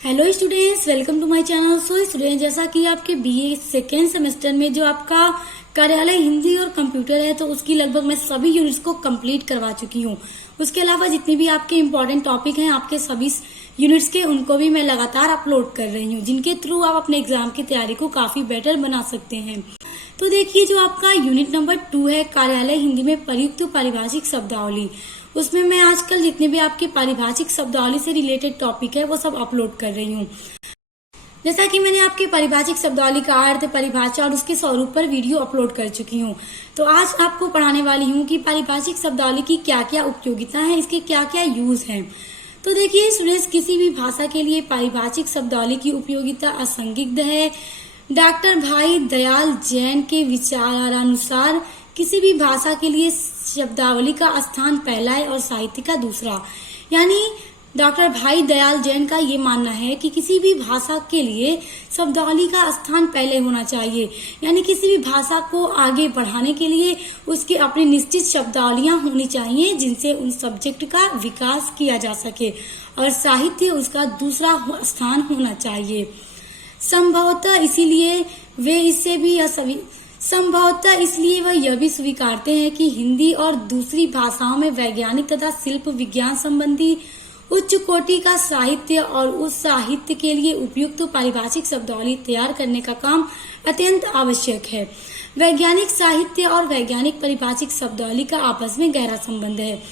Hello students, welcome to my channel. So student, जैसा कि आपके बीए सेकेंड सेमेस्टर में जो आपका कार्यालय हिंदी और कंप्यूटर है, तो उसकी लगभग मैं सभी यूनिट्स को कंप्लीट करवा चुकी हूँ। उसके अलावा जितने भी आपके इम्पोर्टेंट टॉपिक हैं आपके सभी यूनिट्स के, उनको भी मैं लगातार अपलोड कर रही हूँ, जिनके थ्रू आप अपने एग्जाम की तैयारी को काफी बेटर बना सकते हैं। तो देखिए, जो आपका यूनिट नंबर 2 है कार्यालय हिंदी में प्रयुक्त पारिभाषिक शब्दावली, उसमें मैं आजकल जितने भी आपके पारिभाषिक शब्दावली से रिलेटेड टॉपिक है वो सब अपलोड कर रही हूँ। जैसा कि मैंने आपके पारिभाषिक शब्दावली का अर्थ, परिभाषा और उसके स्वरूप पर वीडियो अपलोड कर चुकी हूँ। तो आज आपको पढ़ाने वाली हूँ कि पारिभाषिक शब्दावली की क्या क्या उपयोगिता है, इसके क्या क्या यूज हैं। तो देखिए स्टूडेंट्स, किसी भी भाषा के लिए पारिभाषिक शब्दावली की उपयोगिता असंदिग्ध है। डॉक्टर भाई दयाल जैन के विचारानुसार किसी भी भाषा के लिए शब्दावली का स्थान पहला है और साहित्य का दूसरा। यानी डॉक्टर भाई दयाल जैन का ये मानना है कि किसी भी भाषा के लिए शब्दावली का स्थान पहले होना चाहिए। यानी किसी भी भाषा को आगे बढ़ाने के लिए उसकी अपनी निश्चित शब्दावलियां होनी चाहिए, जिनसे उन सब्जेक्ट का विकास किया जा सके, और साहित्य उसका दूसरा स्थान होना चाहिए। संभवतः इसलिए वह यह भी स्वीकारते हैं कि हिंदी और दूसरी भाषाओं में वैज्ञानिक तथा शिल्प विज्ञान संबंधी उच्च कोटि का साहित्य और उस साहित्य के लिए उपयुक्त पारिभाषिक शब्दावली तैयार करने का काम अत्यंत आवश्यक है। वैज्ञानिक साहित्य और वैज्ञानिक पारिभाषिक शब्दावली का आपस में गहरा संबंध है।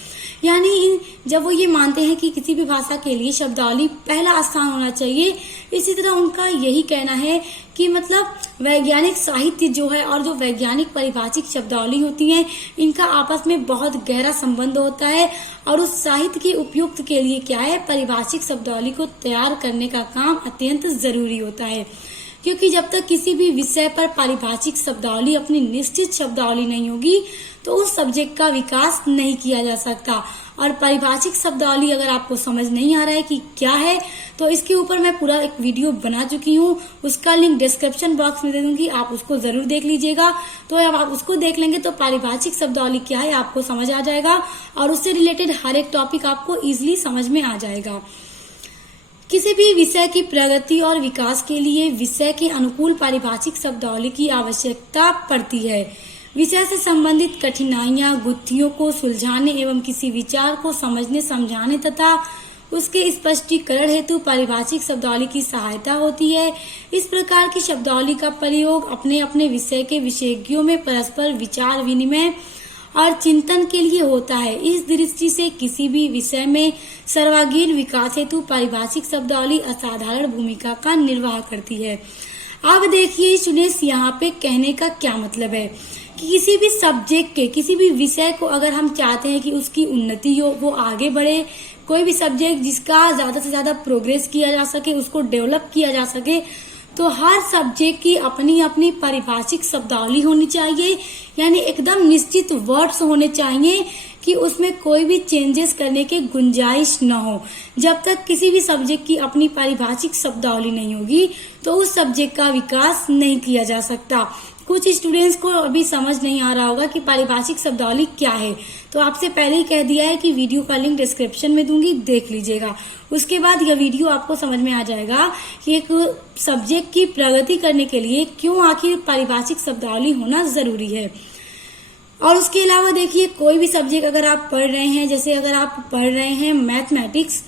यानी जब वो ये मानते हैं कि किसी भी भाषा के लिए शब्दावली पहला स्थान होना चाहिए, इसी तरह उनका यही कहना है कि मतलब वैज्ञानिक साहित्य जो है और जो वैज्ञानिक पारिभाषिक शब्दावली होती है, इनका आपस में बहुत गहरा संबंध होता है, और उस साहित्य के उपयुक्त के लिए क्या है, पारिभाषिक शब्दावली को तैयार करने का काम अत्यंत जरूरी होता है। क्योंकि जब तक किसी भी विषय पर पारिभाषिक शब्दावली अपनी निश्चित शब्दावली नहीं होगी, तो उस सब्जेक्ट का विकास नहीं किया जा सकता। और पारिभाषिक शब्दावली अगर आपको समझ नहीं आ रहा है कि क्या है, तो इसके ऊपर मैं पूरा एक वीडियो बना चुकी हूँ, उसका लिंक डिस्क्रिप्शन बॉक्स में दे दूंगी, आप उसको जरूर देख लीजिएगा। तो अब आप उसको देख लेंगे तो पारिभाषिक शब्दावली क्या है आपको समझ आ जाएगा, और उससे रिलेटेड हर एक टॉपिक आपको इजिली समझ में आ जाएगा। किसी भी विषय की प्रगति और विकास के लिए विषय के अनुकूल पारिभाषिक शब्दावली की आवश्यकता पड़ती है। विषय से संबंधित कठिनाइयां, गुत्थियों को सुलझाने एवं किसी विचार को समझने समझाने तथा उसके स्पष्टीकरण हेतु पारिभाषिक शब्दावली की सहायता होती है। इस प्रकार की शब्दावली का प्रयोग अपने अपने विषय के विशेषज्ञों में परस्पर विचार विनिमय और चिंतन के लिए होता है। इस दृष्टि से किसी भी विषय में सर्वांगीण विकास हेतु पारिभाषिक शब्दावली असाधारण भूमिका का निर्वाह करती है। अब देखिए स्टूडेंट्स, यहाँ पे कहने का क्या मतलब है कि किसी भी सब्जेक्ट के, किसी भी विषय को अगर हम चाहते हैं कि उसकी उन्नति हो, वो आगे बढ़े, कोई भी सब्जेक्ट जिसका ज्यादा से ज्यादा प्रोग्रेस किया जा सके, उसको डेवलप किया जा सके, तो हर सब्जेक्ट की अपनी अपनी पारिभाषिक शब्दावली होनी चाहिए। यानी एकदम निश्चित वर्ड्स होने चाहिए कि उसमें कोई भी चेंजेस करने की गुंजाइश न हो। जब तक किसी भी सब्जेक्ट की अपनी पारिभाषिक शब्दावली नहीं होगी, तो उस सब्जेक्ट का विकास नहीं किया जा सकता। कुछ स्टूडेंट्स को अभी समझ नहीं आ रहा होगा कि पारिभाषिक शब्दावली क्या है, तो आपसे पहले ही कह दिया है कि वीडियो का लिंक डिस्क्रिप्शन में दूंगी, देख लीजिएगा। उसके बाद यह वीडियो आपको समझ में आ जाएगा कि एक सब्जेक्ट की प्रगति करने के लिए क्यों आखिर पारिभाषिक शब्दावली होना जरूरी है। और उसके अलावा देखिए, कोई भी सब्जेक्ट अगर आप पढ़ रहे हैं, जैसे अगर आप पढ़ रहे हैं मैथमेटिक्स,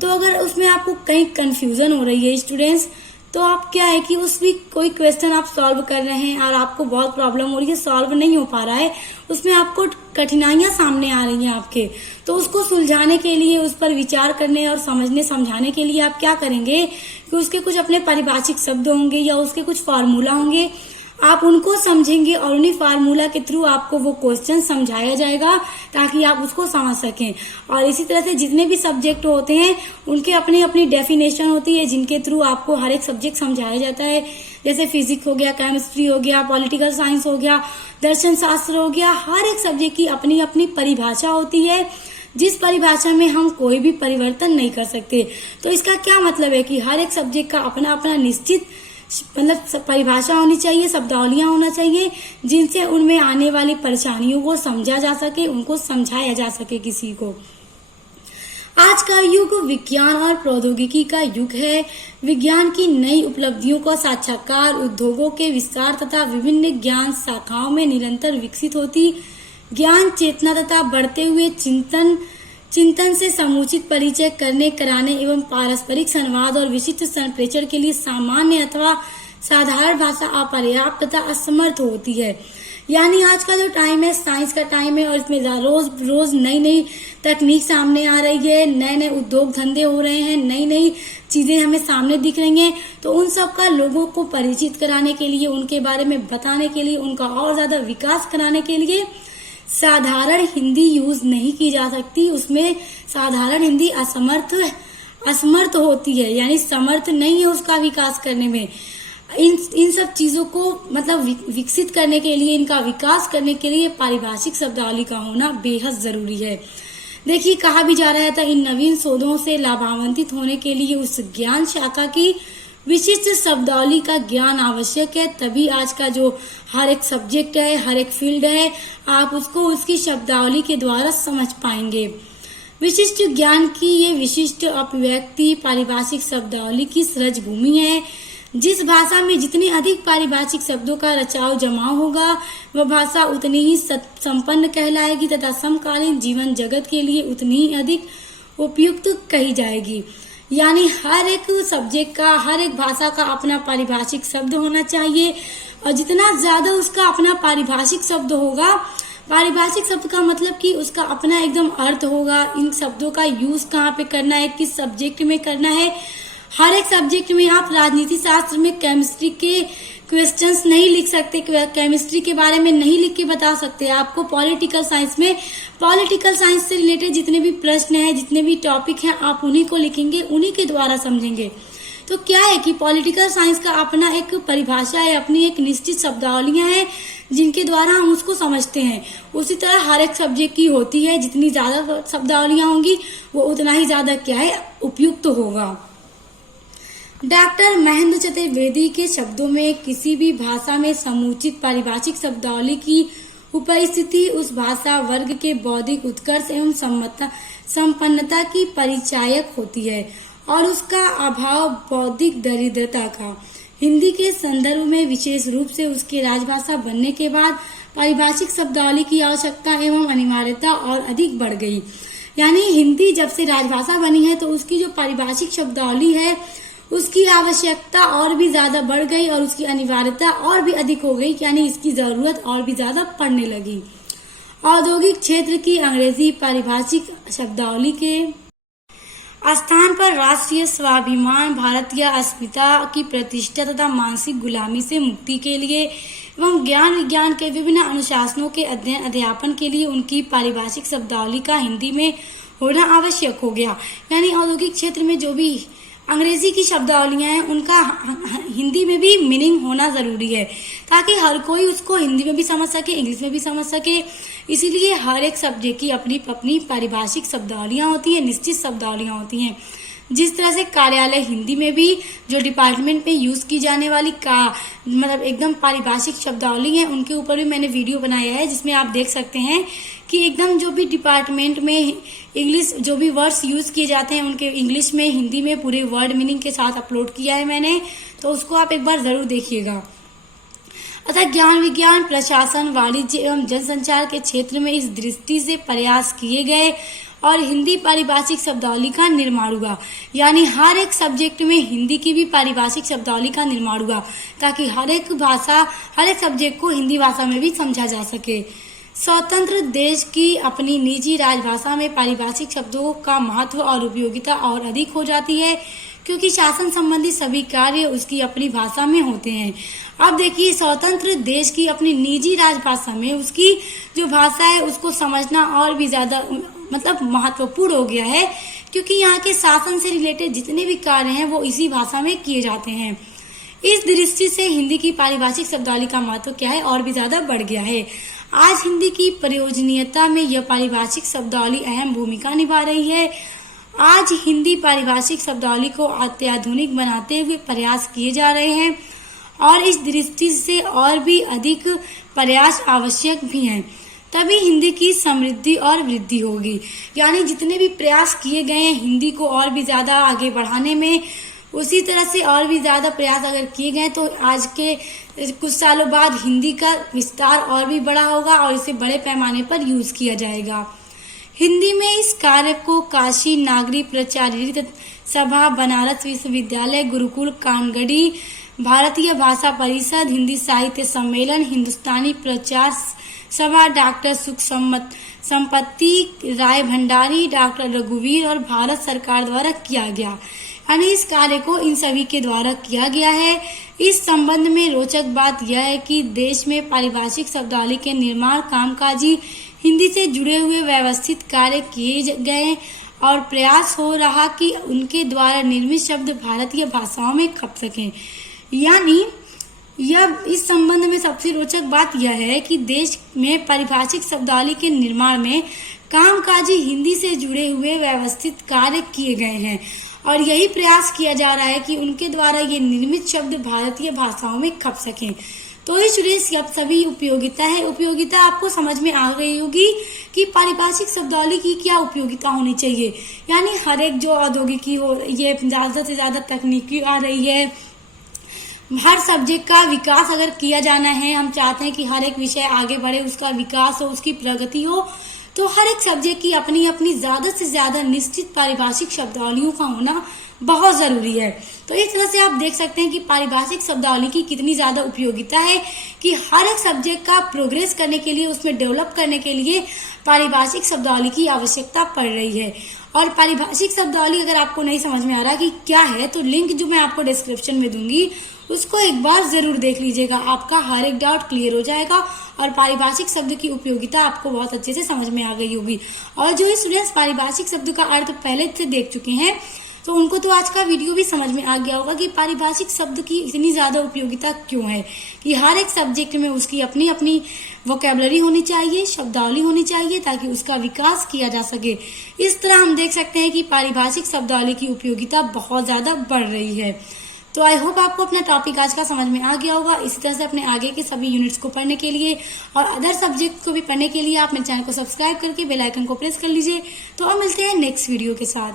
तो अगर उसमें आपको कहीं कंफ्यूजन हो रही है स्टूडेंट्स, तो आप क्या है कि उसमें कोई क्वेश्चन आप सॉल्व कर रहे हैं और आपको बहुत प्रॉब्लम हो रही है, सॉल्व नहीं हो पा रहा है, उसमें आपको कठिनाइयां सामने आ रही हैं आपके, तो उसको सुलझाने के लिए, उस पर विचार करने और समझने समझाने के लिए आप क्या करेंगे कि उसके कुछ अपने पारिभाषिक शब्द होंगे या उसके कुछ फार्मूला होंगे, आप उनको समझेंगे और उन्हीं फार्मूला के थ्रू आपको वो क्वेश्चन समझाया जाएगा ताकि आप उसको समझ सकें। और इसी तरह से जितने भी सब्जेक्ट होते हैं उनके अपनी अपनी डेफिनेशन होती है, जिनके थ्रू आपको हर एक सब्जेक्ट समझाया जाता है। जैसे फिजिक्स हो गया, केमिस्ट्री हो गया, पॉलिटिकल साइंस हो गया, दर्शन शास्त्र हो गया, हर एक सब्जेक्ट की अपनी अपनी परिभाषा होती है, जिस परिभाषा में हम कोई भी परिवर्तन नहीं कर सकते। तो इसका क्या मतलब है कि हर एक सब्जेक्ट का अपना अपना निश्चित मतलब परिभाषा होनी चाहिए, शब्दावलियां होना चाहिए, जिनसे उनमें आने वाली परेशानियों को समझा जा सके, उनको समझाया जा सके किसी को। आज का युग विज्ञान और प्रौद्योगिकी का युग है। विज्ञान की नई उपलब्धियों का साक्षात्कार, उद्योगों के विस्तार तथा विभिन्न ज्ञान शाखाओं में निरंतर विकसित होती ज्ञान चेतना तथा बढ़ते हुए चिंतन से समुचित परिचय करने कराने एवं पारस्परिक संवाद और विशिष्ट संप्रेषण के लिए सामान्य अथवा साधारण भाषा अपर्याप्त तथा असमर्थ होती है। यानी आज का जो टाइम है साइंस का टाइम है और इसमें रोज नई नई तकनीक सामने आ रही है, नए नए उद्योग धंधे हो रहे हैं, नई नई चीजें हमें सामने दिख रही हैं। तो उन सब का लोगों को परिचित कराने के लिए, उनके बारे में बताने के लिए, उनका और ज्यादा विकास कराने के लिए साधारण हिंदी यूज नहीं की जा सकती। उसमें साधारण हिंदी असमर्थ होती है, यानी समर्थ नहीं है उसका विकास करने में। इन सब चीजों को मतलब विकसित करने के लिए, इनका विकास करने के लिए पारिभाषिक शब्दावली का होना बेहद जरूरी है। देखिए, कहा भी जा रहा था इन नवीन शोधों से लाभान्वित होने के लिए उस ज्ञान शाखा की विशिष्ट शब्दावली का ज्ञान आवश्यक है। तभी आज का जो हर एक सब्जेक्ट है, हर एक फील्ड है, आप उसको उसकी शब्दावली के द्वारा समझ पाएंगे। विशिष्ट ज्ञान की ये विशिष्ट अभिव्यक्ति पारिभाषिक शब्दावली की सरज भूमि है। जिस भाषा में जितने अधिक पारिभाषिक शब्दों का रचाव जमाव होगा, वह भाषा उतनी ही संपन्न कहलाएगी तथा समकालीन जीवन जगत के लिए उतनी ही अधिक उपयुक्त कही जाएगी। यानी हर एक सब्जेक्ट का, हर एक भाषा का अपना पारिभाषिक शब्द होना चाहिए और जितना ज्यादा उसका अपना पारिभाषिक शब्द होगा, पारिभाषिक शब्द का मतलब कि उसका अपना एकदम अर्थ होगा। इन शब्दों का यूज कहाँ पे करना है, किस सब्जेक्ट में करना है। हर एक सब्जेक्ट में आप राजनीति शास्त्र में केमिस्ट्री के क्वेश्चंस नहीं लिख सकते, केमिस्ट्री के बारे में नहीं लिख के बता सकते। आपको पॉलिटिकल साइंस में पॉलिटिकल साइंस से रिलेटेड जितने भी प्रश्न हैं, जितने भी टॉपिक हैं, आप उन्हीं को लिखेंगे, उन्हीं के द्वारा समझेंगे। तो क्या है कि पॉलिटिकल साइंस का अपना एक परिभाषा है, अपनी एक निश्चित शब्दावलियां हैं जिनके द्वारा हम उसको समझते हैं। उसी तरह हर एक सब्जेक्ट की होती है, जितनी ज्यादा शब्दावलियां होंगी वो उतना ही ज्यादा क्या है, उपयुक्त होगा। डॉक्टर महेंद्र चतुर्वेदी के शब्दों में किसी भी भाषा में समुचित पारिभाषिक शब्दावली की उपस्थिति उस भाषा वर्ग के बौद्धिक उत्कर्ष एवं संपन्नता की परिचायक होती है और उसका अभाव बौद्धिक दरिद्रता का। हिंदी के संदर्भ में विशेष रूप से उसके राजभाषा बनने के बाद पारिभाषिक शब्दावली की आवश्यकता एवं अनिवार्यता और अधिक बढ़ गई। यानी हिंदी जब से राजभाषा बनी है तो उसकी जो पारिभाषिक शब्दावली है उसकी आवश्यकता और भी ज्यादा बढ़ गई और उसकी अनिवार्यता और भी अधिक हो गई, यानी इसकी जरूरत और भी ज्यादा पड़ने लगी। औद्योगिक क्षेत्र की अंग्रेजी पारिभाषिक शब्दावली के स्थान पर राष्ट्रीय स्वाभिमान, भारतीय अस्मिता की प्रतिष्ठा तथा मानसिक गुलामी से मुक्ति के लिए एवं ज्ञान विज्ञान के विभिन्न अनुशासनों के अध्ययन अध्यापन के लिए उनकी पारिभाषिक शब्दावली का हिंदी में होना आवश्यक हो गया। यानी औद्योगिक क्षेत्र में जो भी अंग्रेजी की शब्दावलियां हैं उनका हिंदी में भी मीनिंग होना जरूरी है, ताकि हर कोई उसको हिंदी में भी समझ सके, इंग्लिश में भी समझ सके। इसीलिए हर एक सब्जेक्ट की अपनी अपनी पारिभाषिक शब्दावलियां होती हैं, निश्चित शब्दावलियां होती हैं। जिस तरह से कार्यालय हिंदी में भी जो डिपार्टमेंट में यूज की जाने वाली मतलब एकदम पारिभाषिक शब्दावली है, उनके ऊपर भी मैंने वीडियो बनाया है जिसमें आप देख सकते हैं कि एकदम जो भी डिपार्टमेंट में इंग्लिश जो भी वर्ड्स यूज किए जाते हैं उनके इंग्लिश में, हिंदी में पूरे वर्ड मीनिंग के साथ अपलोड किया है मैंने, तो उसको आप एक बार जरूर देखिएगा। अतः ज्ञान विज्ञान, प्रशासन, वाणिज्य एवं जनसंचार के क्षेत्र में इस दृष्टि से प्रयास किए गए और हिंदी पारिभाषिक शब्दावली का निर्माण हुआ। यानी हर एक सब्जेक्ट में हिंदी की भी पारिभाषिक शब्दावली का निर्माण हुआ, ताकि हर एक सब्जेक्ट को हिंदी भाषा में भी समझा जा सके। स्वतंत्र देश की अपनी निजी राजभाषा में पारिभाषिक शब्दों का महत्व और उपयोगिता और अधिक हो जाती है, क्योंकि शासन संबंधी सभी कार्य उसकी अपनी भाषा में होते हैं। अब देखिए, स्वतंत्र देश की अपनी निजी राजभाषा में उसकी जो भाषा है उसको समझना और भी ज्यादा मतलब महत्वपूर्ण हो गया है, क्योंकि यहाँ के शासन से रिलेटेड जितने भी कार्य हैं वो इसी भाषा में किए जाते हैं। इस दृष्टि से हिंदी की पारिभाषिक शब्दावली का महत्व क्या है, और भी ज्यादा बढ़ गया है। आज हिंदी की प्रयोजनीयता में यह पारिभाषिक शब्दावली अहम भूमिका निभा रही है। आज हिंदी पारिभाषिक शब्दावली को अत्याधुनिक बनाते हुए प्रयास किए जा रहे हैं और इस दृष्टि से और भी अधिक प्रयास आवश्यक भी हैं। तभी हिंदी की समृद्धि और वृद्धि होगी। यानी जितने भी प्रयास किए गए हैं हिंदी को और भी ज्यादा आगे बढ़ाने में, उसी तरह से और भी ज्यादा प्रयास अगर किए गए तो आज के कुछ सालों बाद हिंदी का विस्तार और भी बड़ा होगा और इसे बड़े पैमाने पर यूज किया जाएगा। हिंदी में इस कार्य को काशी नागरी प्रचारित सभा, बनारस विश्वविद्यालय, गुरुकुल कानगड़ी, भारतीय भाषा परिषद, हिंदी साहित्य सम्मेलन, हिंदुस्तानी प्रचार सभा, डॉक्टर सुख संपत्ति राय भंडारी, डॉक्टर रघुवीर और भारत सरकार द्वारा किया गया। यानी इस कार्य को इन सभी के द्वारा किया गया है। इस संबंध में रोचक बात यह है कि देश में पारिभाषिक शब्दावली के निर्माण, कामकाजी हिंदी से जुड़े हुए व्यवस्थित कार्य किए गए और प्रयास हो रहा कि उनके द्वारा निर्मित शब्द भारतीय भाषाओं में खप सकें। यानी यह इस संबंध में सबसे रोचक बात यह है कि देश में पारिभाषिक शब्दावली के निर्माण में कामकाजी हिंदी से जुड़े हुए व्यवस्थित कार्य किए गए हैं और यही प्रयास किया जा रहा है कि उनके द्वारा ये निर्मित शब्द भारतीय भाषाओं में खप सकें। तो इस सभी उपयोगिता है। उपयोगिता आपको समझ में आ गई होगी कि पारिभाषिक शब्दावली की क्या उपयोगिता होनी चाहिए। यानी हर एक जो औद्योगिकी हो रही है, ज्यादा से ज्यादा तकनीकी आ रही है, हर सब्जेक्ट का विकास अगर किया जाना है, हम चाहते हैं कि हर एक विषय आगे बढ़े, उसका विकास हो, उसकी प्रगति हो, तो हर एक सब्जेक्ट की अपनी अपनी ज्यादा से ज्यादा निश्चित पारिभाषिक शब्दावलियों का होना बहुत जरूरी है। तो इस तरह से आप देख सकते हैं कि पारिभाषिक शब्दावली की कितनी ज्यादा उपयोगिता है कि हर एक सब्जेक्ट का प्रोग्रेस करने के लिए, उसमें डेवलप करने के लिए पारिभाषिक शब्दावली की आवश्यकता पड़ रही है। और पारिभाषिक शब्दावली अगर आपको नहीं समझ में आ रहा कि क्या है, तो लिंक जो मैं आपको डिस्क्रिप्शन में दूंगी उसको एक बार जरूर देख लीजिएगा, आपका हर एक डाउट क्लियर हो जाएगा और पारिभाषिक शब्द की उपयोगिता आपको बहुत अच्छे से समझ में आ गई होगी। और जो स्टूडेंट्स पारिभाषिक शब्द का अर्थ पहले से देख चुके हैं तो उनको तो आज का वीडियो भी समझ में आ गया होगा कि पारिभाषिक शब्द की इतनी ज्यादा उपयोगिता क्यों है, कि हर एक सब्जेक्ट में उसकी अपनी अपनी वोकेबलरी होनी चाहिए, शब्दावली होनी चाहिए ताकि उसका विकास किया जा सके। इस तरह हम देख सकते हैं कि पारिभाषिक शब्दावली की उपयोगिता बहुत ज्यादा बढ़ रही है। तो आई होप आपको अपना टॉपिक आज का समझ में आ गया होगा। इसी तरह से अपने आगे के सभी यूनिट्स को पढ़ने के लिए और अदर सब्जेक्ट को भी पढ़ने के लिए आप मेरे चैनल को सब्सक्राइब करके बेल आइकन को प्रेस कर लीजिए। तो अब मिलते हैं नेक्स्ट वीडियो के साथ।